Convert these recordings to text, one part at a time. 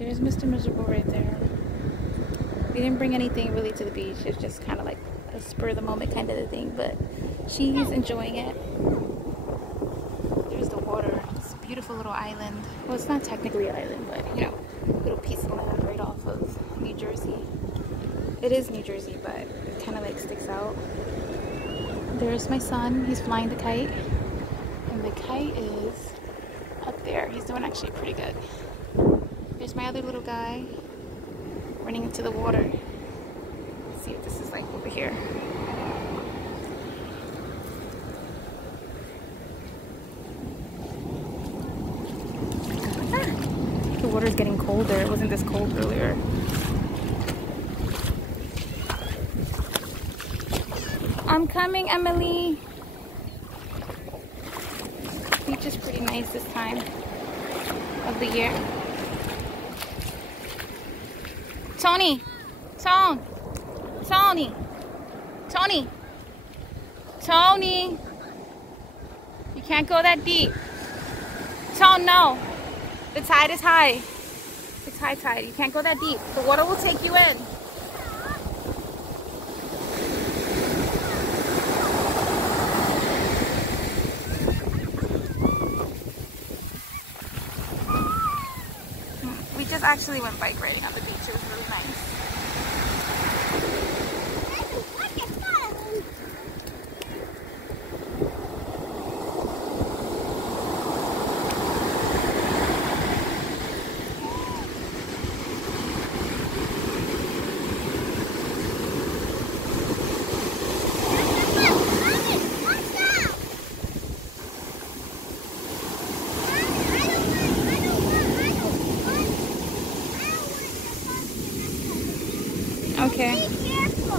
There's Mr. Miserable right there. We didn't bring anything really to the beach. It's just kind of like a spur of the moment kind of a thing, but she's enjoying it. There's the water. It's a beautiful little island. Well, it's not technically an island, but you know, little piece of land right off of New Jersey. It is New Jersey, but it kind of like sticks out. There's my son. He's flying the kite, and the kite is up there. He's doing actually pretty good. There's my other little guy running into the water. Let's see what this is like over here. The water's getting colder. It wasn't this cold earlier. I'm coming, Emily. The beach is pretty nice this time of the year. Tony! Tony! You can't go that deep. Tone, no. The tide is high. It's high tide. You can't go that deep. The water will take you in. We just actually went bike riding on the beach. It was really nice. Okay. Be careful.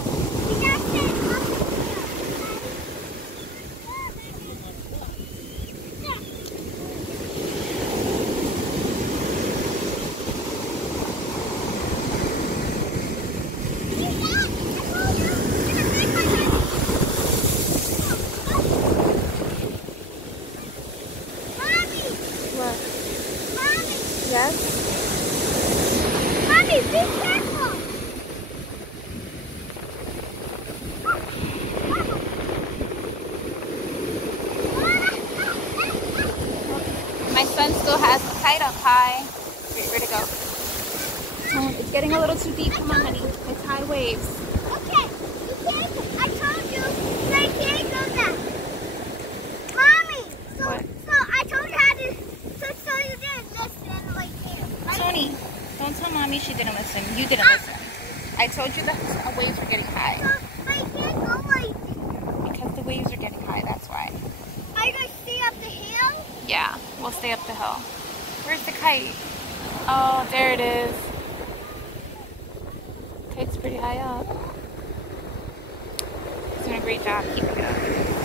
What? Yes? Mommy, be careful. My son still has the kite up high. Wait, where'd it go? Oh, it's getting a little too deep. Come on, honey. It's high waves. Okay, you can't. I told you they can't go that. Mommy, so What? I told you how to. So you didn't listen right there. Right? Tony, don't tell mommy she didn't listen. You didn't listen. I told you that the waves were getting high. So I can't go like this. Because the waves are getting high, that's why. Are you gonna stay up the hill? Yeah, we'll stay up the hill. Where's the kite? Oh, there it is. Kite's pretty high up. He's doing a great job keeping it up.